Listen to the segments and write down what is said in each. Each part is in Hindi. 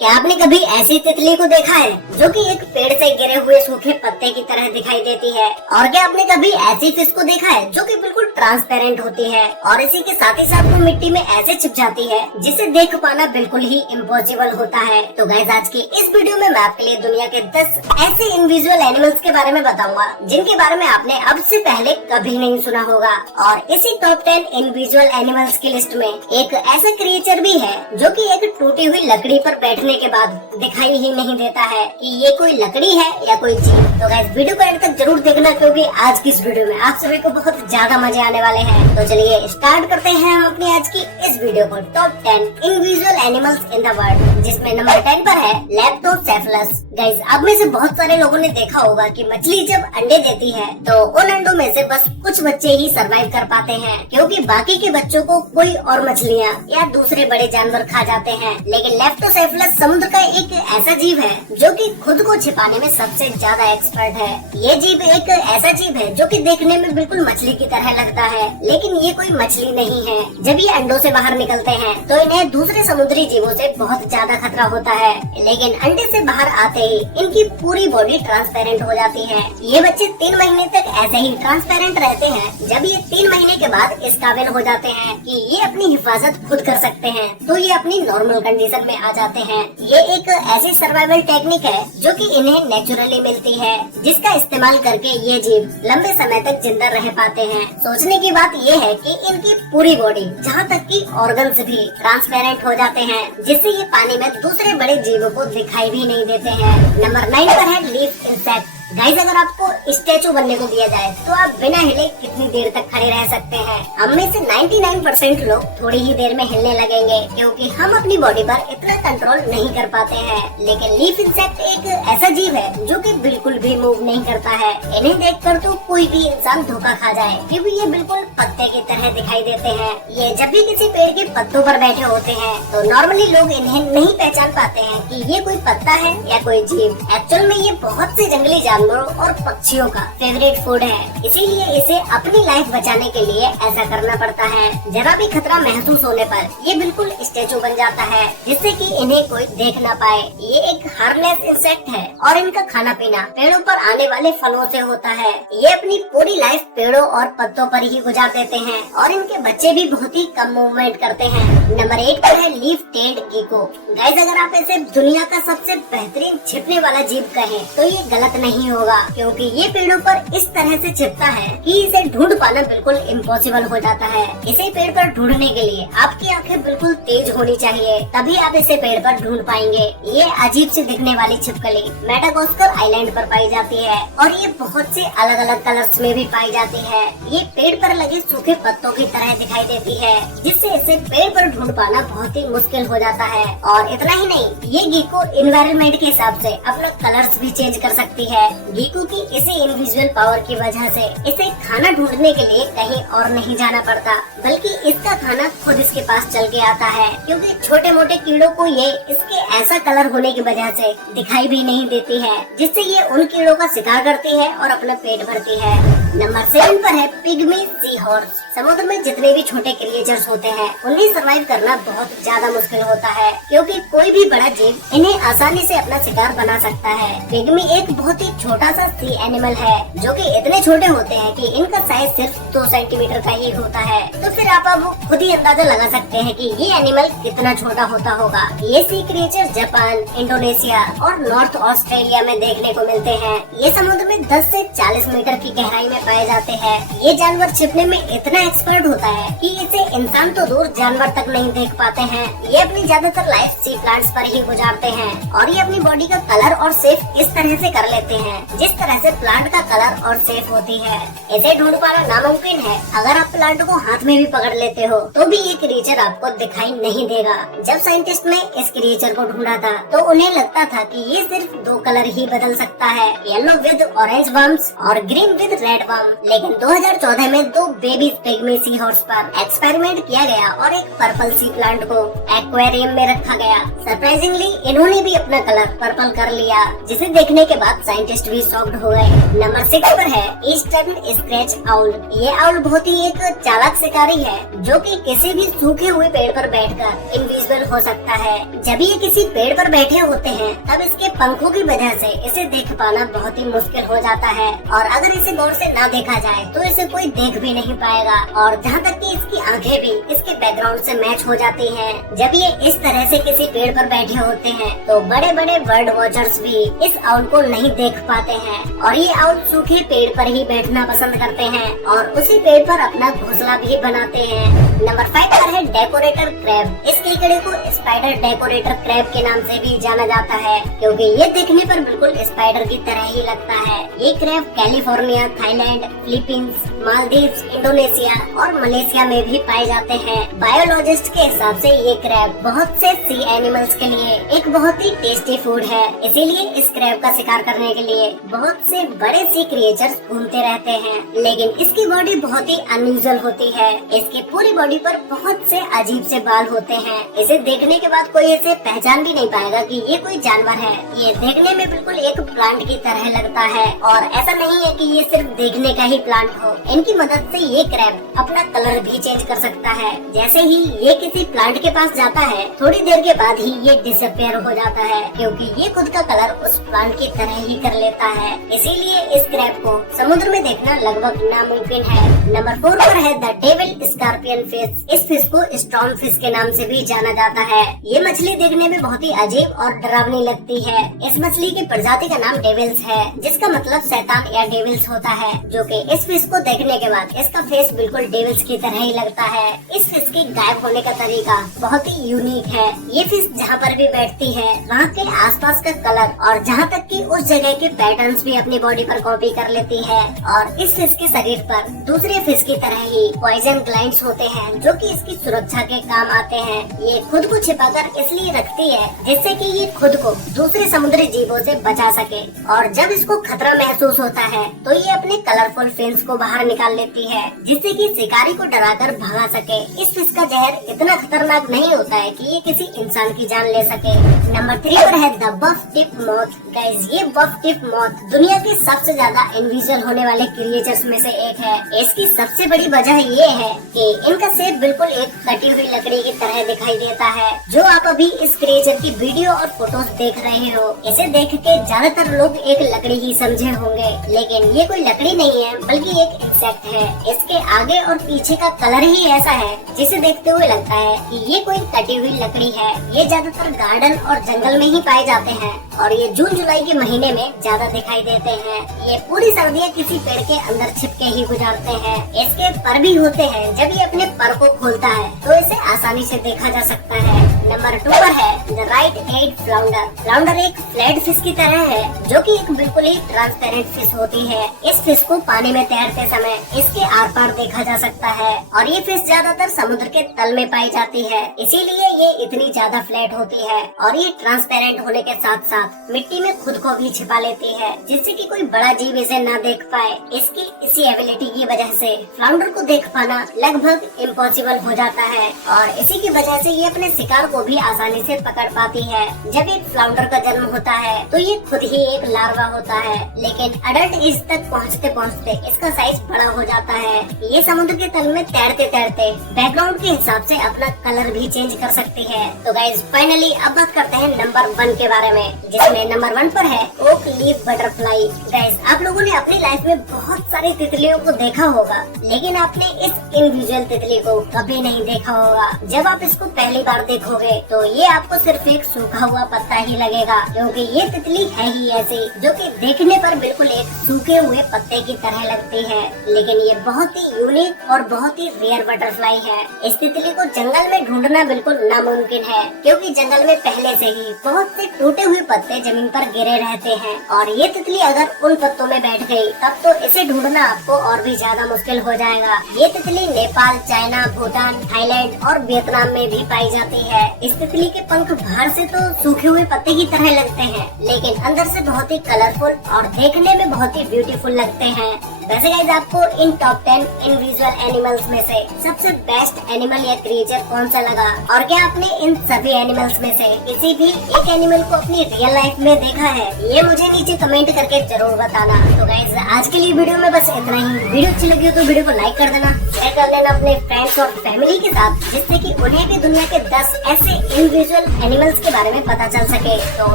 क्या आपने कभी ऐसी तितली को देखा है जो कि एक पेड़ से गिरे हुए सूखे पत्ते की तरह दिखाई देती है? और क्या आपने कभी ऐसी फिश को देखा है जो कि बिल्कुल ट्रांसपेरेंट होती है और इसी के साथ ही साथ वो मिट्टी में ऐसे छिप जाती है जिसे देख पाना बिल्कुल ही इम्पॉसिबल होता है। तो गाइस, आज की इस वीडियो में मैं आपके लिए दुनिया के 10 ऐसे इनविजुअल एनिमल्स के बारे में बताऊंगा जिनके बारे में आपने अब से पहले कभी नहीं सुना होगा। और इसी टॉप 10 इनविजुअल एनिमल्स की लिस्ट में एक ऐसा क्रिएचर भी है जो कि एक टूटी हुई लकड़ी पर बैठने के बाद दिखाई ही नहीं देता है कि ये कोई लकड़ी है या कोई चीज। तो गाइस, वीडियो को एंड तक जरूर देखना क्योंकि आज की इस वीडियो में आप सभी को बहुत ज्यादा मजे आने वाले हैं। तो चलिए स्टार्ट करते हैं हम अपनी आज की इस वीडियो को top 10 invisible animals in the world, जिसमें नंबर 10 पर है लेप्टोसेफलस। गाइस, अब में से बहुत सारे लोगों ने देखा होगा कि मछली जब अंडे देती है तो उन अंडों में से बस कुछ बच्चे ही सरवाइव कर पाते हैं क्योंकि बाकी के बच्चों को कोई और मछलियाँ या दूसरे बड़े जानवर खा जाते हैं। लेकिन लेप्टोसेफलस समुद्र का एक ऐसा जीव है जो कि खुद को छिपाने में सबसे ज्यादा एक्सपर्ट है। ये जीव एक ऐसा जीव है जो कि देखने में बिल्कुल मछली की तरह लगता है, लेकिन ये कोई मछली नहीं है। जब ये अंडों से बाहर निकलते हैं तो इन्हें दूसरे समुद्री जीवों से बहुत ज्यादा खतरा होता है, लेकिन अंडे से बाहर आते ही इनकी पूरी बॉडी ट्रांसपेरेंट हो जाती है। ये बच्चे 3 महीने तक ऐसे ही ट्रांसपेरेंट रहते हैं। जब ये 3 महीने के बाद इस काबिल हो जाते हैं कि ये अपनी हिफाजत खुद कर सकते हैं तो ये अपनी नॉर्मल कंडीशन में आ जाते हैं। ये एक ऐसी सर्वाइवल टेक्निक है जो कि इन्हें नेचुरली मिलती है, जिसका इस्तेमाल करके ये जीव लंबे समय तक जिंदा रह पाते हैं। सोचने की बात ये है कि इनकी पूरी बॉडी जहाँ तक कि ऑर्गन्स भी ट्रांसपेरेंट हो जाते हैं, जिससे ये पानी में दूसरे बड़े जीवों को दिखाई भी नहीं देते हैं। नंबर 9 पर है लीफ इंसेक्ट। गाइस, अगर आपको स्टैचू बनने को दिया जाए तो आप बिना हिले कितनी देर तक खड़े रह सकते हैं? हम में से 99% लोग थोड़ी ही देर में हिलने लगेंगे क्योंकि हम अपनी बॉडी पर इतना कंट्रोल नहीं कर पाते हैं। लेकिन लीफ इंसेक्ट एक ऐसा जीव है जो कि बिल्कुल भी मूव नहीं करता है। इन्हें देखकर तो कोई भी इंसान धोखा खा जाए क्योंकि ये बिल्कुल पत्ते की तरह दिखाई देते हैं। ये जब भी किसी पेड़ के पत्तों पर बैठे होते हैं तो नॉर्मली लोग इन्हें नहीं पहचान पाते हैं कि ये कोई पत्ता है या कोई जीव। एक्चुअल में ये बहुत से जंगली जानवरों और पक्षियों का फेवरेट फूड है, इसीलिए इसे अपनी लाइफ बचाने के लिए ऐसा करना पड़ता है। जरा भी खतरा महसूस होने पर ये बिल्कुल स्टैचू बन जाता है जिससे कि इन्हें कोई देख ना पाए। ये एक हार्मलेस इंसेक्ट है और इनका खाना पीना पेड़ों पर आने वाले फलों से होता है। ये अपनी पूरी लाइफ पेड़ों और पत्तों पर ही गुजार देते हैं और इनके बच्चे भी बहुत ही कम मूवमेंट करते हैं। नंबर 8 पर है लीफ टेल्ड गेको। गाइस, अगर आप इसे दुनिया का सबसे बेहतरीन छिपने वाला जीव कहें तो ये गलत नहीं होगा क्योंकि ये पेड़ों पर इस तरह से छिपता है कि इसे ढूंढ पाना बिल्कुल इम्पॉसिबल हो जाता है। इसे पेड़ पर ढूंढने के लिए आपकी आंखें बिल्कुल तेज होनी चाहिए, तभी आप इसे पेड़ पर ढूंढ पाएंगे। ये अजीब से दिखने वाली छिपकली मेडागास्कर आइलैंड पर पाई जाती है और ये बहुत से अलग अलग कलर्स में भी पाई जाती है। ये पेड़ पर लगे सूखे पत्तों की तरह दिखाई देती है, जिससे इसे पेड़ पर ढूंढ पाना बहुत ही मुश्किल हो जाता है। और इतना ही नहीं, ये गीको एनवायरनमेंट के हिसाब से अपना कलर्स भी चेंज कर सकती है। गीको की इसे इनविजुअल पावर की वजह से इसे खाना ढूंढने के लिए कहीं और नहीं जाना पड़ता, बल्कि इसका खाना खुद इसके पास चल के आता है क्योंकि छोटे मोटे कीड़ों को ये इसके ऐसा कलर होने की वजह से दिखाई भी नहीं देती है, जिससे ये उन कीड़ों का शिकार करती है और अपना पेट भरती है। नंबर 7 पर है पिग्मी सी हॉर्स। समुद्र में जितने भी छोटे क्रिएचर्स होते हैं उन्हें सर्वाइव करना बहुत ज्यादा मुश्किल होता है क्योंकि कोई भी बड़ा जीव इन्हें आसानी से अपना शिकार बना सकता है। पिग्मी एक बहुत ही छोटा सा सी एनिमल है जो कि इतने छोटे होते हैं कि इनका साइज सिर्फ 2 सेंटीमीटर का ही होता है। तो फिर आप अब खुद ही अंदाजा लगा सकते हैं कि ये एनिमल कितना छोटा होता होगा। ये सी क्रिएचर जापान, इंडोनेशिया और नॉर्थ ऑस्ट्रेलिया में देखने को मिलते हैं। ये समुद्र में 10 से 40 मीटर की गहराई में पाए जाते हैं। ये जानवर छिपने में इतना एक्सपर्ट होता है कि इसे इंसान तो दूर जानवर तक नहीं देख पाते हैं। ये अपनी ज्यादातर लाइफ सी प्लांट्स पर ही गुजारते हैं और ये अपनी बॉडी का कलर और शेप इस तरह से कर लेते हैं जिस तरह से प्लांट का कलर और शेप होती है। इसे ढूंढ पाना नामुमकिन है। अगर आप प्लांट को हाथ में भी पकड़ लेते हो तो भी ये क्रिएचर आपको दिखाई नहीं देगा। जब साइंटिस्ट ने इस क्रिएचर को ढूंढा था तो उन्हें लगता था कि ये सिर्फ 2 कलर ही बदल सकता है, येलो विद ऑरेंज वर्म्स और ग्रीन विद रेड कन्फर्म, लेकिन 2014 में 2 बेबी पिग्मी सी हॉर्स पर एक्सपेरिमेंट किया गया और एक पर्पल सी प्लांट को एक्वेरियम में रखा गया। सरप्राइजिंगली इन्होंने भी अपना कलर पर्पल कर लिया, जिसे देखने के बाद साइंटिस्ट भी शॉक्ड हो गए। नंबर 6 पर है ईस्टर्न स्क्रैच आउल। ये आउल बहुत ही एक चालाक शिकारी है जो कि किसी भी सूखे हुए पेड़ पर बैठकर इनविजिबल हो सकता है। जब ये किसी पेड़ पर बैठे होते हैं तब इसके पंखों की वजह से इसे देख पाना बहुत ही मुश्किल हो जाता है, और अगर इसे गौर से ना देखा जाए तो इसे कोई देख भी नहीं पाएगा। और जहाँ तक कि इसकी आंखें भी इसके बैकग्राउंड से मैच हो जाती हैं। जब ये इस तरह से किसी पेड़ पर बैठे होते हैं तो बड़े बड़े बर्ड वॉचर्स भी इस आउल को नहीं देख पाते हैं, और ये आउल सूखे पेड़ पर ही बैठना पसंद करते हैं और उसी पेड़ पर अपना घोंसला भी बनाते हैं। नंबर 5 पर है डेकोरेटर क्रैब। इस केकड़े को स्पाइडर डेकोरेटर क्रैब के नाम से भी जाना जाता है, क्योंकि ये दिखने पर बिल्कुल स्पाइडर की तरह ही लगता है। ये crab California, Thailand, Philippines, Maldives, Indonesia और मलेशिया में भी पाए जाते हैं। बायोलॉजिस्ट के हिसाब से ये क्रैब बहुत से सी एनिमल्स के लिए एक बहुत ही टेस्टी फूड है, इसीलिए इस क्रैब का शिकार करने के लिए बहुत से बड़े सी क्रिएचर्स घूमते रहते हैं। लेकिन इसकी बॉडी बहुत ही अनयूजुअल होती है। इसकी पूरी बॉडी पर बहुत से अजीब से बाल होते हैं। इसे देखने के बाद कोई इसे पहचान भी नहीं पाएगा कि ये कोई जानवर है। ये देखने में बिल्कुल एक प्लांट की तरह लगता है, और ऐसा नहीं है कि ये सिर्फ देखने का ही प्लांट हो। इनकी मदद से ये क्रैब अपना कलर भी चेंज कर सकता है। जैसे ही ये किसी प्लांट के पास जाता है थोड़ी देर के बाद ही ये डिसअपियर हो जाता है, क्योंकि ये खुद का कलर उस प्लांट की तरह ही कर लेता है। इसीलिए इस क्रैब को समुद्र में देखना लगभग नामुमकिन है। नंबर 4 पर है द डेविल स्कॉर्पियन फिश। इस फिश को स्टॉर्म फिश के नाम से भी जाना जाता है। ये मछली देखने में बहुत ही अजीब और डरावनी लगती है। इस मछली की प्रजाति का नाम डेविल्स है, जिसका मतलब शैतान या डेविल्स होता है, जो कि इस फिश को देखने के बाद इसका फेस बिल्कुल डेविल्स की तरह ही लगता है। इस फिश के गायब होने का तरीका बहुत ही यूनिक है। ये फिश जहाँ पर भी बैठती है वहाँ के आसपास का कलर और जहाँ तक कि उस जगह के पैटर्न्स भी अपनी बॉडी पर कॉपी कर लेती है। और इस फिश के शरीर पर दूसरे फिश की तरह ही पॉइजन ग्लैंड्स होते हैं, जो कि इसकी सुरक्षा के काम आते हैं। ये खुद को छिपाकर इसलिए रखती है जिससे कि ये खुद को दूसरे समुद्री जीवों से बचा सके, और जब इसको खतरा महसूस होता है तो ये अपने कलरफुल फिन्स को बाहर निकाल लेती है, जिससे कि शिकारी को डराकर भगा सके। इस फिश का जहर इतना खतरनाक नहीं होता है कि ये किसी इंसान की जान ले सके। नंबर 3 पर है the buff tip moth. Guys, ये बफ टिप मॉथ दुनिया के सबसे ज्यादा इनविजिबल होने वाले क्रिएचर्स में से एक है। इसकी सबसे बड़ी वजह ये है कि इनका शेप बिल्कुल एक कटी हुई लकड़ी की तरह दिखाई देता है। जो आप अभी इस क्रिएचर की वीडियो और फोटोज देख रहे हो, इसे देख के ज्यादातर लोग एक लकड़ी ही समझे होंगे, लेकिन ये कोई लकड़ी नहीं है बल्कि एक इंसेक्ट है। इसके आगे और पीछे का कलर ही ऐसा है जिसे देखते हुए लगता है कि ये कोई कटी हुई लकड़ी है। ये ज्यादातर गार्डन और जंगल में ही पाए जाते हैं और ये जून जुलाई के महीने में ज्यादा दिखाई देते हैं। ये पूरी सर्दियाँ किसी पेड़ के अंदर छिपके ही गुजारते हैं। इसके पर भी होते हैं। जब ये अपने पर को खोलता है तो इसे आसानी से देखा जा सकता है। नंबर 2 पर है the right eyed flounder. Flounder एक फ्लैट फिश की तरह है, जो कि एक बिल्कुल ही ट्रांसपेरेंट फिश होती है। इस फिश को पानी में तैरते समय इसके आर पार देखा जा सकता है, और ये फिश ज्यादातर समुद्र के तल में पाई जाती है, इसीलिए ये इतनी ज्यादा फ्लैट होती है। और ये ट्रांसपेरेंट होने के साथ साथ मिट्टी में खुद को भी छिपा लेती है, जिससे कि कोई बड़ा जीव इसे न देख पाए। इसकी इसी एबिलिटी की वजह से फ्लाउंडर को देख पाना लगभग इम्पॉसिबल हो जाता है, और इसी की वजह से ये अपने शिकार को भी आसानी से पकड़ पाती है। जब एक फ्लाउंडर का जन्म होता है तो ये खुद ही एक लार्वा होता है, लेकिन अडल्ट एज तक पहुँचते पहुँचते इसका साइज बड़ा हो जाता है। ये समुद्र के तल में तैरते तैरते बैकग्राउंड के हिसाब से अपना कलर भी चेंज कर सकती है। तो गाइज फाइनली अब बात करते हैं नंबर 1 के बारे में, जिसमें नंबर 1 पर है ओक लीफ बटरफ्लाई। गाइज, आप लोगों ने अपनी लाइफ में बहुत सारी तितलियों को देखा होगा, लेकिन आपने इस इनविजुअल तितली को कभी नहीं देखा होगा। जब आप इसको पहली बार देखोगे तो ये आपको सिर्फ एक सूखा हुआ पत्ता ही लगेगा, क्योंकि ये तितली है ही ऐसी जो कि देखने पर बिल्कुल एक सूखे हुए पत्ते की तरह लगती है, लेकिन ये बहुत ही यूनिक और बहुत ही रेयर बटरफ्लाई है। इस तितली को जंगल में ढूंढना बिल्कुल नामुमकिन है, क्योंकि जंगल में पहले से ही बहुत से टूटे हुए पत्ते जमीन पर गिरे रहते हैं, और ये तितली अगर उन पत्तों में बैठ गई तब तो इसे ढूंढना आपको और भी ज्यादा मुश्किल हो जाएगा। ये तितली नेपाल, चाइना, भूटान, थाईलैंड और वियतनाम में भी पाई जाती है। इस तितली के पंख बाहर से तो सूखे हुए पत्ते की तरह लगते हैं, लेकिन अंदर से बहुत ही कलरफुल और देखने में बहुत ही ब्यूटीफुल लगते हैं। वैसे गाइस आपको इन टॉप 10 इनविजुअल एनिमल्स में से सबसे बेस्ट एनिमल या क्रिएचर कौन सा लगा, और क्या आपने इन सभी एनिमल्स में से किसी भी एक एनिमल को अपनी रियल लाइफ में देखा है, ये मुझे नीचे कमेंट करके जरूर बताना। तो गाइस आज के लिए वीडियो में बस इतना ही। वीडियो अच्छी लगी हो तो वीडियो को लाइक कर देना, शेयर कर लेना अपने फ्रेंड्स और फैमिली के साथ, जिससे कि उन्हें भी दुनिया के 10 ऐसे इनविजुअल एनिमल्स के बारे में पता चल सके। तो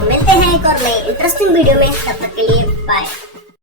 मिलते हैं एक और नई इंटरेस्टिंग वीडियो में, तब तक के लिए बाय।